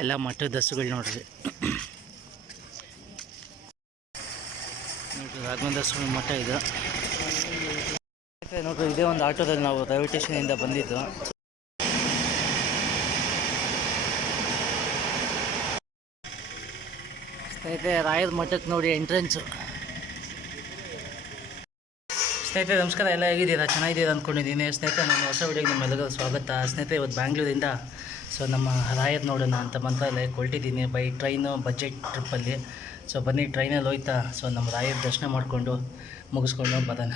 ಎಲ್ಲ ಮಠದ ಹಸುಗಳು ನೋಡ್ರಿ. ರಾಘವೇಂದ್ರ ಸ್ವಾಮಿ ಮಠ ಇದು ನೋಡ್ರಿ. ಇದೇ ಒಂದು ಆಟೋದಲ್ಲಿ ನಾವು ರೈಲ್ವೆ ಸ್ಟೇಷನಿಂದ ಬಂದಿದ್ದು. ಸ್ನೇಹಿತರೆ, ರಾಯರ ಮಠಕ್ಕೆ ನೋಡಿ ಎಂಟ್ರೆನ್ಸು. ಸ್ನೇಹಿತರೆ ನಮಸ್ಕಾರ, ಎಲ್ಲ ಹೇಗಿದ್ದೀರಾ? ಚೆನ್ನಾಗಿದ್ದೀರಾ ಅಂದ್ಕೊಂಡಿದ್ದೀನಿ. ಸ್ನೇಹಿತರೆ, ನಾನು ಹೊಸ ವಿಡಿಯೋಗೆ ನಿಮ್ಮೆಲ್ಲರಿಗೂ ಸ್ವಾಗತ. ಸ್ನೇಹಿತರೆ, ಇವತ್ತು ಬ್ಯಾಂಗ್ಳೂರಿಂದ ನಮ್ಮ ರಾಯರ್ ನೋಡೋಣ ಅಂತ ಮಂತ್ರಾಲಯಕ್ಕೆ ಹೊರಟಿದ್ದೀನಿ ಬೈ ಟ್ರೈನು, ಬಜೆಟ್ ಟ್ರಿಪ್ಪಲ್ಲಿ. ಬನ್ನಿ, ಟ್ರೈನಲ್ಲಿ ಹೋಯ್ತಾ ನಮ್ಮ ರಾಯರ ದರ್ಶನ ಮಾಡಿಕೊಂಡು ಮುಗಿಸ್ಕೊಂಡು ಬರೋಣ.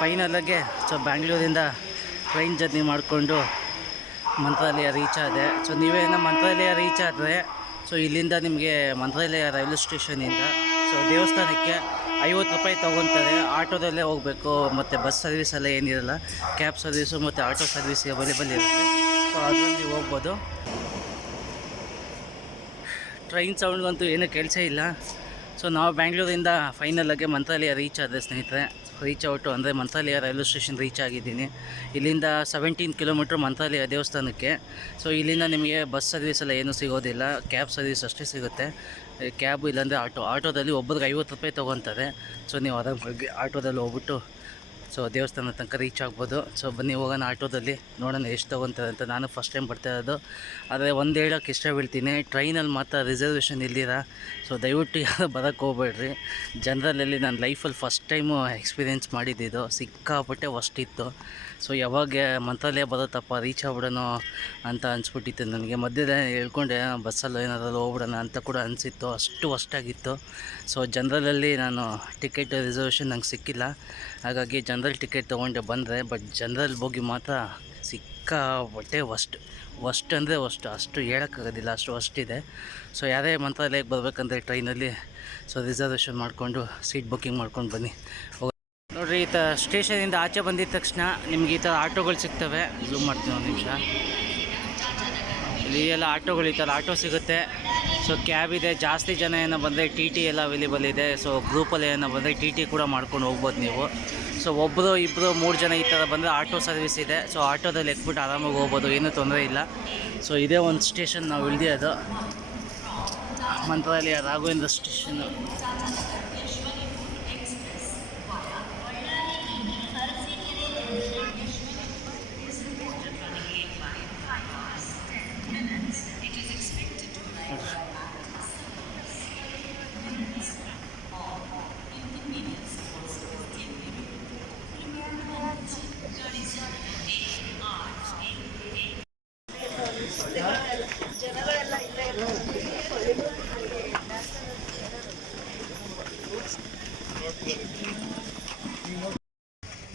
ಫೈನಲಾಗೆ ಬ್ಯಾಂಗ್ಳೂರಿಂದ ಟ್ರೈನ್ ಜರ್ನಿ ಮಾಡಿಕೊಂಡು ಮಂತ್ರಾಲಯ ರೀಚ್ ಆದೆ. ನೀವೇನೋ ಮಂತ್ರಾಲಯ ರೀಚ್ ಆದರೆ ಇಲ್ಲಿಂದ ನಿಮಗೆ ಮಂತ್ರಾಲಯ ರೈಲ್ವೆ ಸ್ಟೇಷನಿಂದ ದೇವಸ್ಥಾನಕ್ಕೆ 50 ರೂಪಾಯಿ ತೊಗೊತಾರೆ. ಆಟೋದಲ್ಲೇ ಹೋಗಬೇಕು, ಮತ್ತು ಬಸ್ ಸರ್ವಿಸ್ ಎಲ್ಲ ಏನಿರಲ್ಲ. ಕ್ಯಾಬ್ ಸರ್ವಿಸು ಮತ್ತು ಆಟೋ ಸರ್ವಿಸ್ ಅವೈಲೇಬಲ್ ಇರುತ್ತೆ. ಅದರಲ್ಲಿ ನೀವು ಹೋಗ್ಬೋದು. ಟ್ರೈನ್ ಸೌಂಡ್ಗಂತೂ ಏನೂ ಕೆಲಸ ಇಲ್ಲ. ನಾವು ಬ್ಯಾಂಗ್ಳೂರಿಂದ ಫೈನಲಾಗೆ ಮಂತ್ರಾಲಯ ರೀಚ್ ಆದೆ ಸ್ನೇಹಿತರೆ. ರೀಚ್ ಔಟು ಅಂದರೆ ಮಂತ್ರಾಲಯ ರೈಲ್ವೆ ಸ್ಟೇಷನ್ ರೀಚ್ ಆಗಿದ್ದೀನಿ. ಇಲ್ಲಿಂದ 17 ಕಿಲೋಮೀಟ್ರ್ ಮಂತ್ರಾಲಯ ದೇವಸ್ಥಾನಕ್ಕೆ. ಇಲ್ಲಿಂದ ನಿಮಗೆ ಬಸ್ ಸರ್ವಿಸ್ ಎಲ್ಲ ಏನೂ ಸಿಗೋದಿಲ್ಲ, ಕ್ಯಾಬ್ ಸರ್ವಿಸ್ ಅಷ್ಟೇ ಸಿಗುತ್ತೆ. ಕ್ಯಾಬು ಇಲ್ಲಾಂದರೆ ಆಟೋದಲ್ಲಿ ಒಬ್ಬರಿಗೆ 50 ರೂಪಾಯಿ ತೊಗೊತಾರೆ. ನೀವು ಆರಾಮಾಗಿ ಆಟೋದಲ್ಲಿ ಹೋಗ್ಬಿಟ್ಟು ದೇವಸ್ಥಾನ ತನಕ ರೀಚ್ ಆಗ್ಬೋದು. ಬನ್ನಿ ಹೋಗೋಣ ಆಟೋದಲ್ಲಿ, ನೋಡೋಣ ಎಷ್ಟು ತೊಗೊತಾರೆ ಅಂತ. ನಾನು ಫಸ್ಟ್ ಟೈಮ್ ಬರ್ತಾ ಇರೋದು, ಆದರೆ ಒಂದು ಹೇಳೋಕ್ಕೆ ಇಷ್ಟ ಬೀಳ್ತೀನಿ, ಟ್ರೈನಲ್ಲಿ ಮಾತ್ರ ರಿಸರ್ವೇಷನ್ ಇಲ್ದಿರ. ದಯವಿಟ್ಟು ಯಾರು ಬರೋಕ್ಕೆ ಹೋಗ್ಬೇಡ್ರಿ. ಜನರಲಲ್ಲಿ ನಾನು ಲೈಫಲ್ಲಿ ಫಸ್ಟ್ ಟೈಮು ಎಕ್ಸ್ಪೀರಿಯೆನ್ಸ್ ಮಾಡಿದ್ದಿದ್ದು. ಸಿಕ್ಕಾಪಟ್ಟೆ ಇತ್ತು. ಯಾವಾಗ ಮಂತ್ರಾಲಯ ಬರುತ್ತಪ್ಪ, ರೀಚ್ ಆಗ್ಬಿಡೋಣ ಅಂತ ಅನಿಸ್ಬಿಟ್ಟಿತ್ತು ನನಗೆ. ಮಧ್ಯದಲ್ಲಿ ಹೇಳ್ಕೊಂಡೆ ಬಸ್ಸಲ್ಲಿ ಏನಾದರೂ ಹೋಗ್ಬಿಡೋಣ ಅಂತ ಕೂಡ ಅನಿಸಿತ್ತು. ಅಷ್ಟು ಆಗಿತ್ತು. ಜನರಲಲ್ಲಿ ನಾನು ಟಿಕೆಟ್ ರಿಸರ್ವೇಷನ್ ನಂಗೆ ಸಿಕ್ಕಿಲ್ಲ. ಹಾಗಾಗಿ ಜನರಲ್ ಟಿಕೆಟ್ ತೊಗೊಂಡೆ ಬಂದರೆ. ಬಟ್ ಜನರಲ್ ಬೋಗಿ ಮಾತ್ರ ಸಿಕ್ಕಾಪಟ್ಟೆ ವಸ್ಟ್ ಅಂದರೆ ಅಷ್ಟು ಹೇಳೋಕ್ಕಾಗೋದಿಲ್ಲ, ಅಷ್ಟು ಇದೆ. ಯಾರೇ ಮಂತ್ರಾಲಯಕ್ಕೆ ಬರಬೇಕಂದ್ರೆ ಟ್ರೈನಲ್ಲಿ ರಿಸರ್ವೇಷನ್ ಮಾಡಿಕೊಂಡು ಸೀಟ್ ಬುಕ್ಕಿಂಗ್ ಮಾಡ್ಕೊಂಡು ಬನ್ನಿ. ನೋಡಿರಿ, ಈ ಥರ ಸ್ಟೇಷನಿಂದ ಆಚೆ ಬಂದಿದ ತಕ್ಷಣ ನಿಮ್ಗೆ ಈ ಥರ ಆಟೋಗಳು ಸಿಗ್ತವೆ. ಝೂಮ್ ಮಾಡ್ತೀನಿ ಒಂದು ನಿಮಿಷ. ಇಲ್ಲಿ ಎಲ್ಲ ಆಟೋಗಳು, ಈ ಥರ ಆಟೋ ಸಿಗುತ್ತೆ. ಕ್ಯಾಬ್ ಇದೆ. ಜಾಸ್ತಿ ಜನ ಏನೋ ಬಂದರೆ ಟಿ ಎಲ್ಲ ಅವೈಲೇಬಲ್ ಇದೆ. ಗ್ರೂಪಲ್ಲಿ ಏನೋ ಬಂದರೆ ಟಿ ಕೂಡ ಮಾಡ್ಕೊಂಡು ಹೋಗ್ಬೋದು ನೀವು. ಒಬ್ಬರು ಇಬ್ಬರು 3 ಜನ ಈ ಥರ ಬಂದರೆ ಆಟೋ ಸರ್ವಿಸ್ ಇದೆ. ಆಟೋದಲ್ಲಿ ಎಕ್ಬಿಟ್ಟು ಆರಾಮಾಗಿ ಹೋಗ್ಬೋದು, ಏನೂ ತೊಂದರೆ ಇಲ್ಲ. ಇದೇ ಒಂದು ಸ್ಟೇಷನ್ ನಾವು ಇಳಿದಿರೋದು, ಮಂತ್ರಾಲಯ ರಾಘವೇಂದ್ರ ಸ್ಟೇಷನ್ನು.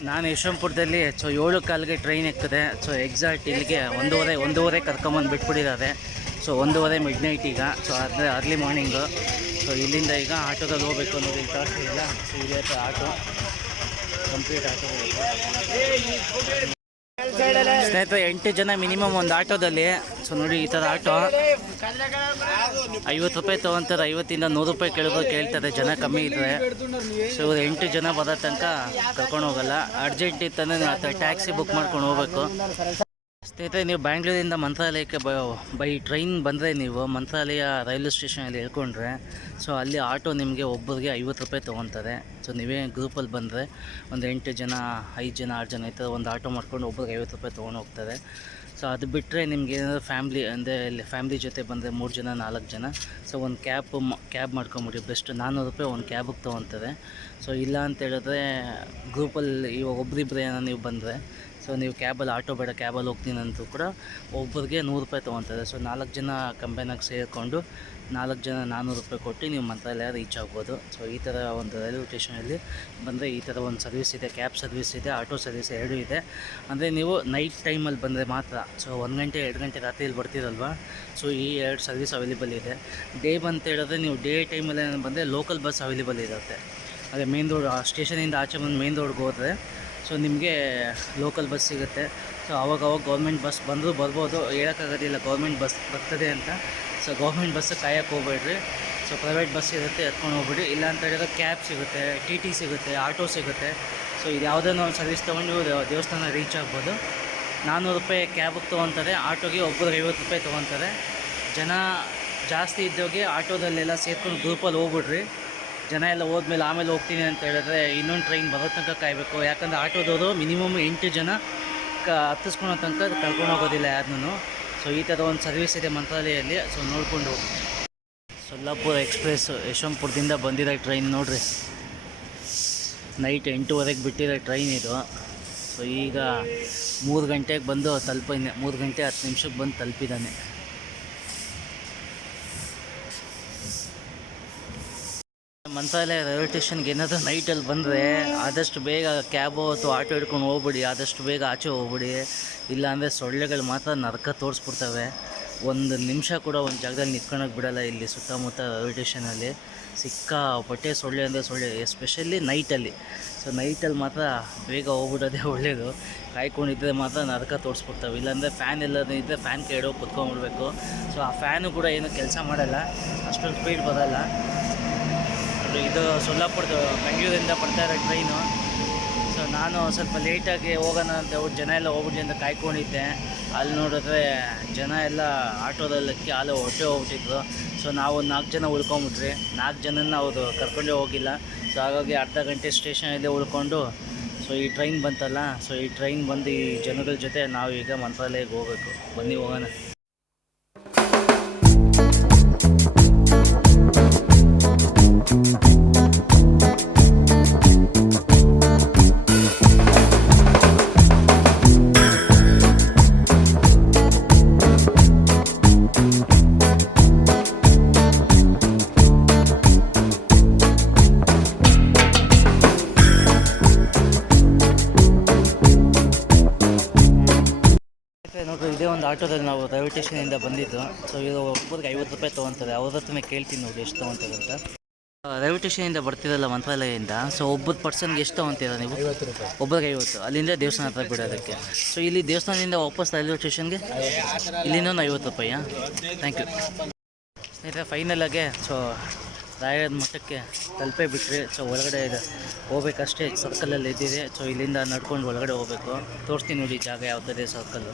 ನಾನು ಯಶವಂತಪುರದಲ್ಲಿ 7:15ಗೆ ಟ್ರೈನ್ ಇರ್ತದೆ. ಎಕ್ಸಾಕ್ಟ್ ಇಲ್ಲಿಗೆ ಒಂದೂವರೆ ಕರ್ಕೊಂಬಂದು ಬಿಟ್ಬಿಟ್ಟಿದ್ದಾರೆ. 1:15 ಮಿಡ್ನೈಟ್ ಈಗ. ಆದರೆ ಅರ್ಲಿ ಮಾರ್ನಿಂಗು. ಇಲ್ಲಿಂದ ಈಗ ಆಟೋದಲ್ಲಿ ಹೋಗಬೇಕು ಅನ್ನೋದು ಕಾಸು ಇಲ್ಲ. ಇದೇ ಆಟೋ ಕಂಪ್ಲೀಟ್ ಆಟೋ. ಸ್ನೇಹಿತರೆ, 8 ಜನ ಮಿನಿಮಮ್ ಒಂದು ಆಟೋದಲ್ಲಿ. ನೋಡಿ, ಈ ಥರ ಆಟೋ 50 ರೂಪಾಯಿ ತೊಗೊತಾರೆ. 50ಇಂದ 100 ರೂಪಾಯಿ ಕೇಳ್ತಾರೆ ಜನ ಕಮ್ಮಿ ಇದ್ದರೆ. 8 ಜನ ಬರೋ ತನಕ ಕರ್ಕೊಂಡು ಹೋಗಲ್ಲ. ಅರ್ಜೆಂಟ್ ಇತ್ತಂದರೆ ಟ್ಯಾಕ್ಸಿ ಬುಕ್ ಮಾಡ್ಕೊಂಡು ಹೋಗ್ಬೇಕು. ಸ್ನೇಹಿತರೆ, ನೀವು ಬ್ಯಾಂಗ್ಳೂರಿಂದ ಮಂತ್ರಾಲಯಕ್ಕೆ ಬೈ ಟ್ರೈನ್ ಬಂದರೆ ನೀವು ಮಂತ್ರಾಲಯ ರೈಲ್ವೆ ಸ್ಟೇಷನಲ್ಲಿ ಇಳ್ಕೊಂಡ್ರೆ ಸೊ ಅಲ್ಲಿ ಆಟೋ ನಿಮಗೆ ಒಬ್ಬರಿಗೆ 50 ರೂಪಾಯಿ ತೊಗೊತಾರೆ. ಸೊ ನೀವೇ ಗ್ರೂಪಲ್ಲಿ ಬಂದರೆ ಒಂದು 8 ಜನ 5 ಜನ 6 ಜನ ಈ ಥರ ಒಂದು ಆಟೋ ಮಾಡ್ಕೊಂಡು ಒಬ್ಬರಿಗೆ 50 ರೂಪಾಯಿ ತೊಗೊಂಡು ಹೋಗ್ತಾರೆ. ಸೊ ಅದು ಬಿಟ್ಟರೆ ನಿಮ್ಗೆ ಏನಾದರೂ ಫ್ಯಾಮ್ಲಿ ಅಂದರೆ ಇಲ್ಲಿ ಫ್ಯಾಮ್ಲಿ ಜೊತೆ ಬಂದರೆ 3 ಜನ 4 ಜನ ಸೊ ಒಂದು ಕ್ಯಾಬ್ ಮಾಡ್ಕೊಂಬಿಡಿ. ಬೆಸ್ಟ್ 400 ರೂಪಾಯಿ ಒಂದು ಕ್ಯಾಬಿಗೆ ತೊಗೊತಾರೆ. ಸೊ ಇಲ್ಲ ಅಂತ ಹೇಳಿದ್ರೆ ಗ್ರೂಪಲ್ಲಿ ಇವಾಗ ಒಬ್ರಿಬ್ರು ಏನೋ ನೀವು ಬಂದರೆ ಸೊ ನೀವು ಕ್ಯಾಬಲ್ಲಿ ಆಟೋ ಬೇಡ ಕ್ಯಾಬಲ್ಲಿ ಹೋಗ್ತೀನಿ ಅಂತೂ ಕೂಡ ಒಬ್ಬರಿಗೆ 100 ರೂಪಾಯಿ ತೊಗೊತಾರೆ. ಸೊ 4 ಜನ ಕಂಬೈನಾಗಿ ಸೇರಿಕೊಂಡು 4 ಜನ 400 ರೂಪಾಯಿ ಕೊಟ್ಟು ನೀವು ಮಂತ್ರಾಲಯ ರೀಚ್ ಆಗ್ಬೋದು. ಸೊ ಈ ಥರ ಒಂದು ರೈಲ್ವೆ ಸ್ಟೇಷನಲ್ಲಿ ಬಂದರೆ ಈ ಥರ ಒಂದು ಸರ್ವಿಸ್ ಇದೆ, ಕ್ಯಾಬ್ ಸರ್ವಿಸ್ ಇದೆ, ಆಟೋ ಸರ್ವಿಸ್ ಎರಡೂ ಇದೆ. ಅಂದರೆ ನೀವು ನೈಟ್ ಟೈಮಲ್ಲಿ ಬಂದರೆ ಮಾತ್ರ. ಸೊ 1 ಗಂಟೆ 2 ಗಂಟೆ ರಾತ್ರಿಯಲ್ಲಿ ಬರ್ತೀರಲ್ವ, ಸೊ ಈ 2 ಸರ್ವಿಸ್ ಅವೈಲೇಬಲ್ ಇದೆ. ಡೇ ಬಂತ ಹೇಳಿದ್ರೆ ನೀವು ಡೇ ಟೈಮಲ್ಲಿ ಬಂದರೆ ಲೋಕಲ್ ಬಸ್ ಅವೈಲೇಬಲ್ ಇರುತ್ತೆ. ಅದೇ ಮೇನ್ ರೋಡ್ ಸ್ಟೇಷನಿಂದ ಆಚೆ ಬಂದು ಮೇನ್ ರೋಡ್ಗೆ ಹೋದರೆ ಸೊ ನಿಮಗೆ ಲೋಕಲ್ ಬಸ್ ಸಿಗುತ್ತೆ. ಸೊ ಅವಾಗ ಗೌರ್ಮೆಂಟ್ ಬಸ್ ಬಂದರೂ ಬರ್ಬೋದು, ಹೇಳೋಕ್ಕಾಗೋದಿಲ್ಲ ಗೌರ್ಮೆಂಟ್ ಬಸ್ ಬರ್ತದೆ ಅಂತ. ಸೊ ಗೌರ್ಮೆಂಟ್ ಬಸ್ ಕಾಯೋಕ್ಕೆ ಹೋಗ್ಬೇಡ್ರಿ. ಸೊ ಪ್ರೈವೇಟ್ ಬಸ್ ಇರುತ್ತೆ, ಎತ್ಕೊಂಡು ಹೋಗ್ಬಿಡಿ. ಇಲ್ಲ ಅಂತ ಹೇಳಿದ್ರೆ ಕ್ಯಾಬ್ ಸಿಗುತ್ತೆ, ಟಿ ಟಿ ಸಿಗುತ್ತೆ, ಆಟೋ ಸಿಗುತ್ತೆ. ಸೊ ಇದು ಯಾವುದೋ ಒಂದು ಸರ್ವಿಸ್ ತೊಗೊಂಡು ದೇವಸ್ಥಾನ ರೀಚ್ ಆಗ್ಬೋದು. 400 ರೂಪಾಯಿ ಕ್ಯಾಬಿಗೆ ತೊಗೊತಾರೆ, ಆಟೋಗೆ ಒಬ್ಬರಿಗೆ 50 ರೂಪಾಯಿ ತೊಗೊತಾರೆ. ಜನ ಜಾಸ್ತಿ ಇದ್ದೋಗೆ ಆಟೋದಲ್ಲೆಲ್ಲ ಸೇರ್ಕೊಂಡು ಗ್ರೂಪಲ್ಲಿ ಹೋಗ್ಬಿಡ್ರಿ. ಜನ ಎಲ್ಲ ಹೋದ್ಮೇಲೆ ಆಮೇಲೆ ಹೋಗ್ತೀನಿ ಅಂತ ಹೇಳಿದ್ರೆ ಇನ್ನೊಂದು ಟ್ರೈನ್ ಬರೋ ತನಕ ಕಾಯಬೇಕು. ಯಾಕಂದರೆ ಆಟೋದವರು ಮಿನಿಮಮ್ 8 ಜನ ಹತ್ತಿಸ್ಕೊಳೋ ತನಕ ಕರ್ಕೊಂಡು ಹೋಗೋದಿಲ್ಲ ಯಾರನ್ನೂ. ಸೊ ಈ ಥರ ಒಂದು ಸರ್ವಿಸ್ ಇದೆ ಮಂತ್ರಾಲಯಲ್ಲಿ. ಸೊ ನೋಡ್ಕೊಂಡು ಹೋಗಿ. ಸೊಲ್ಲಾಪುರ ಎಕ್ಸ್ಪ್ರೆಸ್ ಯಶವಂತಪುರದಿಂದ ಬಂದಿರೋ ಟ್ರೈನ್ ನೋಡಿರಿ. ನೈಟ್ 8:30ಗೆ ಬಿಟ್ಟಿರೋ ಟ್ರೈನ್ ಇದು. ಸೊ ಈಗ 3 ಗಂಟೆಗೆ ಬಂದು 3 ಗಂಟೆ 10 ನಿಮಿಷಕ್ಕೆ ಬಂದು ತಲುಪಿದ್ದಾನೆ. ಮಂತ್ರಾಲಯ ರೈಲ್ವೆ ಸ್ಟೇಷನ್ಗೆ ಏನಾದರೂ ನೈಟಲ್ಲಿ ಬಂದರೆ ಆದಷ್ಟು ಬೇಗ ಕ್ಯಾಬು ಅಥವಾ ಆಟೋ ಹಿಡ್ಕೊಂಡು ಹೋಗ್ಬಿಡಿ. ಆದಷ್ಟು ಬೇಗ ಆಚೆ ಹೋಗ್ಬಿಡಿ. ಇಲ್ಲಾಂದರೆ ಸೊಳ್ಳೆಗಳು ಮಾತ್ರ ನರಕ ತೋರಿಸ್ಬಿಡ್ತವೆ. 1 ನಿಮಿಷ ಕೂಡ ಒಂದು ಜಾಗದಲ್ಲಿ ನಿಂತ್ಕೊಳಕ್ಕೆ ಬಿಡೋಲ್ಲ. ಇಲ್ಲಿ ಸುತ್ತಮುತ್ತ ರೈಲ್ವೆ ಸ್ಟೇಷನಲ್ಲಿ ಸಿಕ್ಕಾಪಟ್ಟೆ ಸೊಳ್ಳೆ ಅಂದರೆ ಸೊಳ್ಳೆ, ಎಸ್ಪೆಷಲಿ ನೈಟಲ್ಲಿ. ಸೊ ನೈಟಲ್ಲಿ ಮಾತ್ರ ಬೇಗ ಹೋಗ್ಬಿಡೋದೇ ಒಳ್ಳೆಯದು. ಕಾಯ್ಕೊಂಡಿದ್ದರೆ ಮಾತ್ರ ನರಕ ತೋರಿಸ್ಬಿಡ್ತವೆ. ಇಲ್ಲಾಂದರೆ ಫ್ಯಾನ್ ಎಲ್ಲರೂ ಇದ್ದರೆ ಫ್ಯಾನ್ ಕೆಳಗೆ ಕುತ್ಕೊಂಡ್ಬಿಡ್ಬೇಕು. ಸೊ ಆ ಫ್ಯಾನು ಕೂಡ ಏನೂ ಕೆಲಸ ಮಾಡೋಲ್ಲ, ಅಷ್ಟೊಂದು ಸ್ಪೀಡ್ ಬರೋಲ್ಲ. ಇದು ಸೊಲ್ಲಾಪುರದ ಬೆಂಗಳೂರಿಂದ ಬರ್ತಾ ಇರೋ ಟ್ರೈನು. ಸೊ ನಾನು ಸ್ವಲ್ಪ ಲೇಟಾಗಿ ಹೋಗೋಣ ಅಂತ ಜನ ಎಲ್ಲ ಹೋಗ್ಬಿಟ್ಟು ಅಂತ ಕಾಯ್ಕೊಂಡಿದ್ದೆ. ಅಲ್ಲಿ ನೋಡಿದ್ರೆ ಜನ ಎಲ್ಲ ಆಟೋದಲ್ಲಕ್ಕೆ ಹಾಲು ಹೊಟ್ಟೆ ಹೋಗ್ಬಿಟ್ಟಿದ್ರು. ಸೊ ನಾವು 4 ಜನ ಉಳ್ಕೊಂಬಿಟ್ರಿ. 4 ಜನನ ಅವರು ಕರ್ಕೊಂಡೇ ಹೋಗಿಲ್ಲ. ಸೊ ಹಾಗಾಗಿ ಅರ್ಧ ಗಂಟೆ ಸ್ಟೇಷನಲ್ಲೇ ಉಳ್ಕೊಂಡು ಸೊ ಈ ಟ್ರೈನ್ ಬಂತಲ್ಲ, ಸೊ ಈ ಟ್ರೈನ್ ಬಂದು ಈ ಜನಗಳ ಜೊತೆ ನಾವು ಈಗ ಮಂತ್ರಾಲಯಕ್ಕೆ ಹೋಗಬೇಕು. ಬನ್ನಿ ಹೋಗೋಣ. ನೋಡಿರಿ, ಇದೇ ಒಂದು ಆಟೋದಲ್ಲಿ ನಾವು ರೈಲ್ವೆ ಸ್ಟೇಷನಿಂದ ಬಂದಿದ್ದು. ಸೊ ಇದು ಒಬ್ಬರಿಗೆ 50 ರೂಪಾಯಿ ತೊಗೊತಾರೆ. ಅವ್ರ ಹತ್ರನೇ ಕೇಳ್ತೀನಿ ನೋಡಿ ಎಷ್ಟು ತೊಗೊತಾರೆ ಅಂತ. ರೈಲ್ವೆ ಸ್ಟೇಷನಿಂದ ಬರ್ತಿರಲ್ಲ ಮಂತ್ರಾಲಯದಿಂದ, ಸೊ ಒಬ್ಬರು ಪರ್ಸನ್ಗೆ ಎಷ್ಟು ತೊಗೊತೀರ ನೀವು? 50 ರೂಪಾಯಿ. ಒಬ್ಬರಿಗೆ 50. ಅಲ್ಲಿಂದ ದೇವಸ್ಥಾನ ಹತ್ರ ಬಿಡೋದಕ್ಕೆ. ಸೊ ಇಲ್ಲಿ ದೇವಸ್ಥಾನದಿಂದ ವಾಪಸ್ ರೈಲ್ವೆ ಸ್ಟೇಷನ್ಗೆ ಇಲ್ಲಿಂದ 50 ರೂಪಾಯಿಯಾ? Thank you. ಸ್ನೇಹಿತರೆ, ಫೈನಲಾಗೆ ಸೊ ರಾಯರ ಮಠಕ್ಕೆ ತಲುಪೇ ಬಿಟ್ರಿ. ಸೊ ಒಳಗಡೆ ಇದೆ ಹೋಗ್ಬೇಕಷ್ಟೇ, ಸರ್ಕಲಲ್ಲಿ ಇದ್ದೀವಿ. ಸೊ ಇಲ್ಲಿಂದ ನಡ್ಕೊಂಡು ಒಳಗಡೆ ಹೋಗಬೇಕು. ತೋರಿಸ್ತೀನಿ ನೋಡಿ ಜಾಗ ಯಾವುದಿದೆ ಸರ್ಕಲ್ಲು.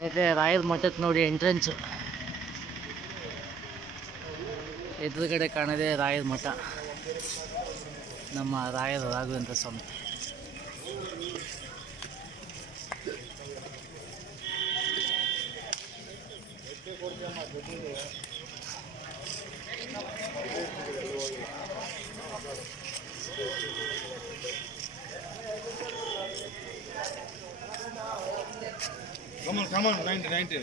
ಇದೆ ರಾಯರ ಮಠಕ್ಕೆ ನೋಡಿ ಎಂಟ್ರೆನ್ಸು. ಎದುರುಗಡೆ ಕಾಣದೆ ರಾಯರ ಮಠ, ನಮ್ಮ ರಾಯರ ರಾಘವೇಂದ್ರ ಸ್ವಾಮಿ. Come on, 90.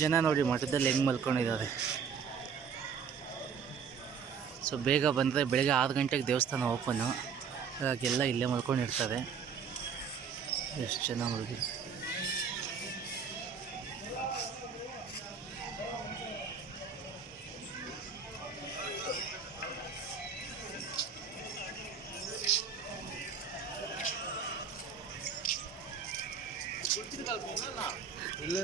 ಜನ ನೋಡಿ ಮಠದಲ್ಲಿ ಹೆಂಗೆ ಮಲ್ಕೊಂಡಿದ್ದಾರೆ. ಸೊ ಬೇಗ ಬಂದರೆ ಬೆಳಗ್ಗೆ 6 ಗಂಟೆಗೆ ದೇವಸ್ಥಾನ ಓಪನ್ನು, ಹಾಗೆಲ್ಲ ಇಲ್ಲೇ ಮಲ್ಕೊಂಡಿರ್ತಾರೆ. ಎಷ್ಟು ಜನ ಮಲಗಿ ಇಲ್ಲ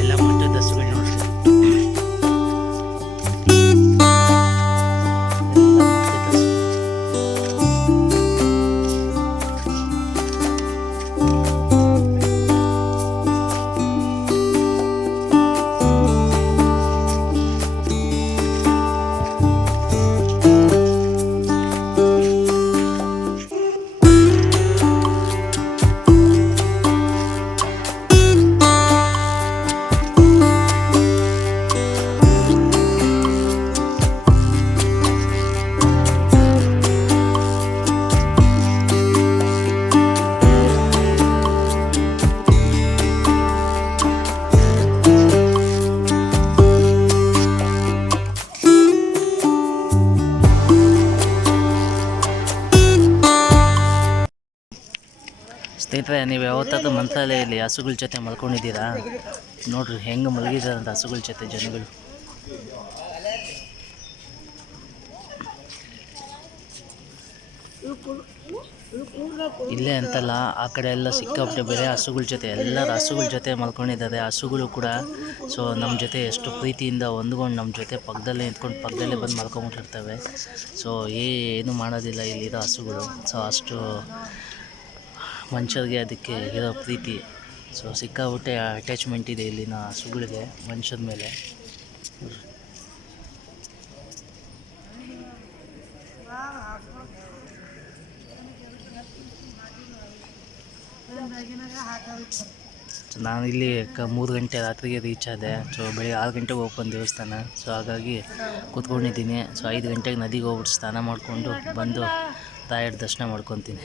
ಎಲ್ಲ ಮಠದ ಹಸುಗಳು ನೋಡ್ರಿ. ಸ್ನೇಹಿತರೆ, ನೀವು ಯಾವತ್ತಾದ್ರೂ ಮಂತ್ರಾಲಯದಲ್ಲಿ ಹಸುಗಳ ಜೊತೆ ಮಲ್ಕೊಂಡಿದ್ದೀರಾ? ನೋಡ್ರಿ ಹೆಂಗೆ ಮಲಗಿದಾರಂತ ಹಸುಗಳ ಜೊತೆ ಜನಗಳು. ಇಲ್ಲೇ ಅಂತಲ್ಲ, ಆ ಕಡೆ ಎಲ್ಲ ಸಿಕ್ಕಾಪಟ್ಟೆ ಬೇರೆ ಹಸುಗಳ ಜೊತೆ, ಎಲ್ಲರ ಹಸುಗಳ ಜೊತೆ ಮಲ್ಕೊಂಡಿದ್ದಾರೆ. ಹಸುಗಳು ಕೂಡ ಸೊ ನಮ್ಮ ಜೊತೆ ಎಷ್ಟು ಪ್ರೀತಿಯಿಂದ ಹೊಂದ್ಕೊಂಡು ನಮ್ಮ ಜೊತೆ ಪಕ್ಕದಲ್ಲೇ ನಿಂತ್ಕೊಂಡು ಪಕ್ಕದಲ್ಲೇ ಬಂದು ಮಲ್ಕೊಂಬಿಟ್ಟಿರ್ತವೆ. ಸೊ ಏನು ಮಾಡೋದಿಲ್ಲ ಇಲ್ಲಿರೋ ಹಸುಗಳು. ಸೊ ಅಷ್ಟು ಮನುಷ್ಯರಿಗೆ ಅದಕ್ಕೆ ಇರೋ ಪ್ರೀತಿ. ಸೊ ಸಿಕ್ಕಾಪಟ್ಟೆ ಅಟ್ಯಾಚ್ಮೆಂಟ್ ಇದೆ ಇಲ್ಲಿನ ಹಸುಗಳಿಗೆ ಮನುಷ್ಯರ ಮೇಲೆ. ಸೊ ನಾನು ಇಲ್ಲಿ 3 ಗಂಟೆ ರಾತ್ರಿಗೆ ರೀಚ್ ಆದೆ. ಸೊ ಬೆಳಿಗ್ಗೆ 6 ಗಂಟೆಗೆ ಓಪನ್ ದೇವಸ್ಥಾನ. ಸೊ ಹಾಗಾಗಿ ಕೂತ್ಕೊಂಡಿದ್ದೀನಿ. ಸೊ 5 ಗಂಟೆಗೆ ನದಿಗೆ ಹೋಗ್ಬಿಟ್ಟು ಸ್ನಾನ ಮಾಡಿಕೊಂಡು ಬಂದು ತಾಯರ ದರ್ಶನ ಮಾಡ್ಕೊತೀನಿ.